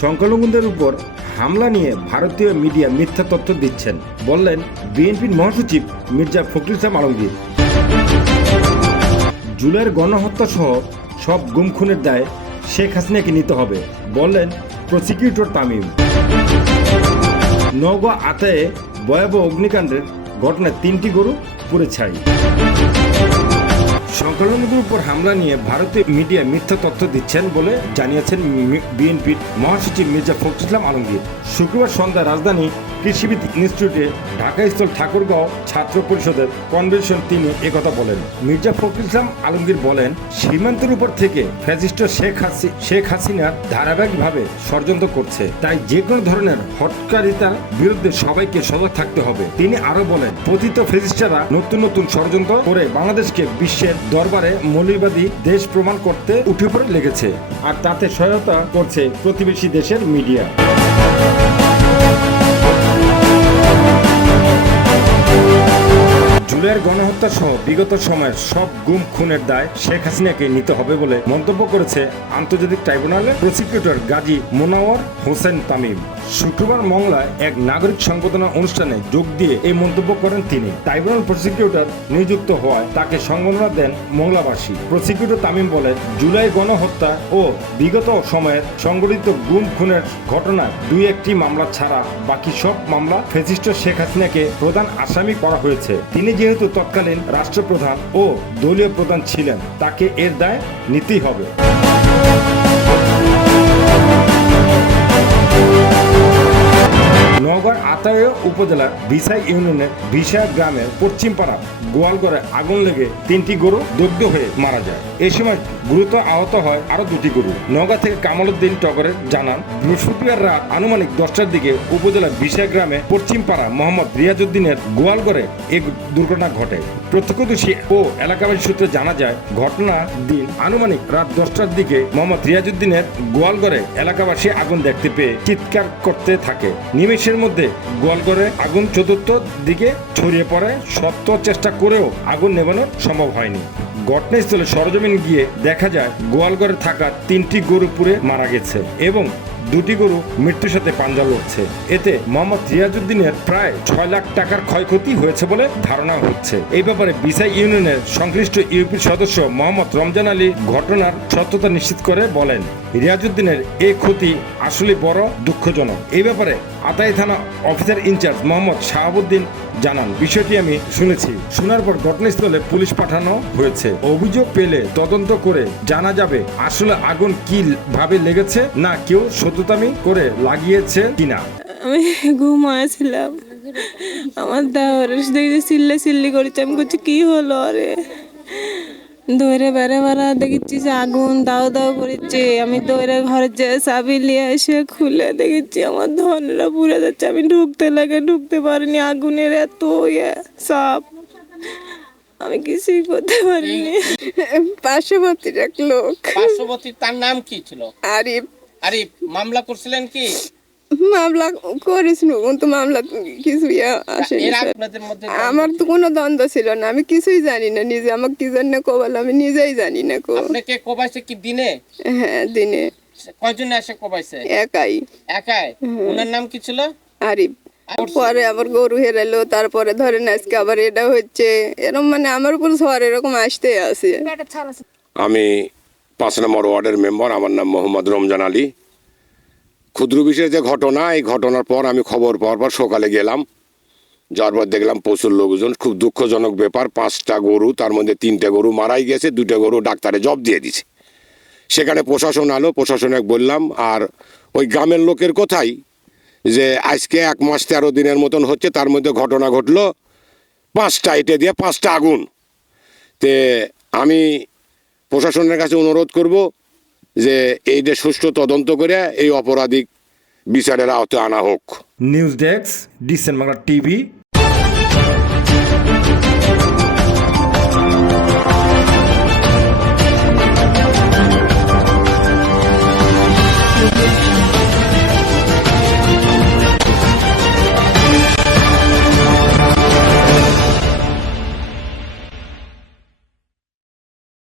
সংখ্যালঘুদের উপর হামলা নিয়ে ভারতীয় মিডিয়া মিথ্যা তথ্য দিচ্ছেন, বললেন বিএনপির মহাসচিব মির্জা ফখরুল ইসলাম আলমগীর। জুলাইয়ের গণহত্যা সহ সব গুম খুনের দায় শেখ হাসিনাকে নিতে হবে, বললেন প্রসিকিউটর তামিম। নওগাঁ আতায়ে ভয়াবহ অগ্নিকাণ্ডের ঘটনায় তিনটি গরু পুড়ে ছাই। সংখ্যালঘুদের উপর হামলা নিয়ে ভারতীয় মিডিয়া মিথ্যা তথ্য দিচ্ছেন বলে জানিয়েছেন বিএনপির মহাসচিব মির্জা ফখরুল ইসলাম আলমগীর। শুক্রবার সন্ধ্যায় রাজধানী কৃষিবিদ ইনস্টিটিউটে ঢাকা স্থল ঠাকুরগাঁও ছাত্র পরিষদের কনভেনশন তিনি একথা বলেন। মির্জা ফখরুল ইসলাম আলমগীর বলেন, সীমান্তের উপর থেকে ফ্যাসিস্ট শেখ হাসি শেখ হাসিনা ধারাবাহিকভাবে ষড়যন্ত্র করছে। তাই যে কোনো ধরনের হটকারিতার বিরুদ্ধে সবাইকে সজাগ থাকতে হবে। তিনি আরও বলেন, পতিত ফেসিস্টরা নতুন নতুন ষড়যন্ত্র করে বাংলাদেশকে বিশ্বের দরবারে মৌলবাদী দেশ প্রমাণ করতে উঠে পড়ে লেগেছে। আর তাতে সহায়তা করছে প্রতিবেশী দেশের মিডিয়া। জুলাইয়ের গণহত্যা সহ বিগত সময়ের সব গুম খুনের দায় শেখ হাসিনাকে নিতে হবে বলে মন্তব্য করেছে আন্তর্জাতিক ট্রাইব্যুনালের প্রসিকিউটর গাজী মোনাওয়ার হোসেন তামিম। শুক্রবার মংলায় এক নাগরিক সংবর্ধনা অনুষ্ঠানে যোগ দিয়ে এই মন্তব্য করেন তিনি। ট্রাইব্যুনাল প্রসিকিউটর নিযুক্ত হওয়ায় তাকে সংবর্ধনা দেন মংলাবাসী। প্রসিকিউটর তামিম বলেন, জুলাই গণহত্যা ও বিগত সময়ের সংগঠিত গুম খুনের ঘটনায় দুই একটি মামলা ছাড়া বাকি সব মামলা ফেসিস্ট শেখ হাসিনাকে প্রধান আসামি করা হয়েছে। তিনি যেহেতু তৎকালীন রাষ্ট্রপ্রধান ও দলীয় প্রধান ছিলেন তাকে এর দায় নিতেই হবে। নগর আতায় উপজেলার বিসাই ইউনিয়নের বিশা গ্রামের পশ্চিমপাড়া গোয়ালগড়ে আগুন লেগে তিনটি গরু দগ্ধ হয়ে মারা যায়। এ সময় গুরুতর আহত হয় আরও দুটি গরু। নওগাঁ থেকে কামালউদ্দিন টগরের জানান বৃহস্পতিবার রাত আনুমানিক দশটার দিকে উপজেলার বিশা গ্রামে পশ্চিমপাড়া মোহাম্মদ রিয়াজউদ্দিনের গোয়ালগড়ে এই দুর্ঘটনা ঘটে। প্রত্যক্ষদর্শী ও এলাকাবাসী সূত্রে জানা যায়, ঘটনা দিন আনুমানিক রাত দশটার দিকে মোহাম্মদ রিয়াজুদ্দিনের গোয়ালঘরে এলাকাবাসী আগুন দেখতে পেয়ে চিৎকার করতে থাকে। নিমেষের মধ্যে গোয়ালঘরে আগুন চতুর্থ দিকে ছড়িয়ে পড়ে সত্য চেষ্টা করেও আগুন নেভানো সম্ভব হয়নি। ঘটনাস্থলে সরজমিন গিয়ে দেখা যায় গোয়ালঘরে থাকা তিনটি গরু পুড়ে মারা গেছে এবং দুটি গরু মৃত্যুর সাথে পাঞ্জা লড়ছে। এতে মোহাম্মদ রিয়াজউদ্দিনের প্রায় ছয় লাখ টাকার ক্ষয়ক্ষতি হয়েছে বলে ধারণা হচ্ছে। এই ব্যাপারে বিসাই ইউনিয়নের সংশ্লিষ্ট ইউপির সদস্য মোহাম্মদ রমজান আলী ঘটনার সত্যতা নিশ্চিত করে বলেন রিয়াজুদ্দিনের এই ক্ষতি আসলে বড় দুঃখজনক। এই ব্যাপারে আতাই থানা অফিসার ইনচার্জ মোহাম্মদ শাহাবুদ্দিন জানান। বিষয়টি আমি শুনেছি। শোনার পর ঘটনাস্থলে পুলিশ পাঠানো হয়েছে। অভিযোগ পেলে তদন্ত করে জানা যাবে আসলে আগুন কি ভাবে লেগেছে না কেউ সততামি করে লাগিয়েছে কিনা। আমি ঘুমায়েছিলাম আমার দেওয়ার দেখি চিল্লা চিল্লি করেছে। আমি করছি কি হলো আরে দৌড়ে বেড়ে বেড়া দেখেছি যে আগুন দাও দাও করেছে আমি দৌড়ে ঘরে যে চাবি নিয়ে এসে খুলে দেখেছি আমার ধনেরা পুড়ে যাচ্ছে। আমি ঢুকতে লাগে ঢুকতে পারিনি আগুনের এত ইয়ে সাপ। আমি কিছুই করতে পারিনি। পার্শ্ববর্তীর এক লোক। পার্শ্ববর্তী তার নাম কি ছিল? আরিফ। আরে মামলা করছিলেন কি? মামলা করেছিল কিন্তু মামলা কিছু আসেনি এর স্যার। আপনাদের মধ্যে আমার তো কোনো দ্বন্দ্ব ছিল না আমি কিছুই জানি না নিজে আমাকে কি জন্য কবাল আমি নিজেই জানি না কো আপনাকে কোবাইছে কি দিনে? হ্যাঁ দিনে। কয়জনে এসে কোবাইছে? একাই। একাই? ওনার নাম কি ছিল? আরিফ। পরে আবার গরু হেরালো তারপরে ধরেন আজকে আবার এটা হচ্ছে এরকম মানে আমার উপর সবার এরকম আসতে আছে। আমি পাঁচ নম্বর ওয়ার্ডের মেম্বার আমার নাম মোহাম্মদ রমজান আলী। ক্ষুদ্র বিষয়ের যে ঘটনা, এই ঘটনার পর আমি খবর পাওয়ার পর সকালে গেলাম। যাওয়ার পর দেখলাম প্রচুর লোকজন, খুব দুঃখজনক ব্যাপার, পাঁচটা গরু, তার মধ্যে তিনটে গরু মারাই গেছে দুটো গরু ডাক্তারে জব দিয়ে দিছে। সেখানে প্রশাসন আলো প্রশাসনে বললাম, আর ওই গ্রামের লোকের কথাই, যে আজকে এক মাস তেরো দিনের মতন হচ্ছে, তার মধ্যে ঘটনা ঘটলো, পাঁচটা এটে দিয়ে পাঁচটা আগুন। তে আমি প্রশাসনের কাছে অনুরোধ করব যে এইটা সুষ্ঠু তদন্ত করে এই অপরাধী বিচারের আওতায় আনা হোক। নিউজ ডেস্ক, ডিসেন বাংলা টিভি।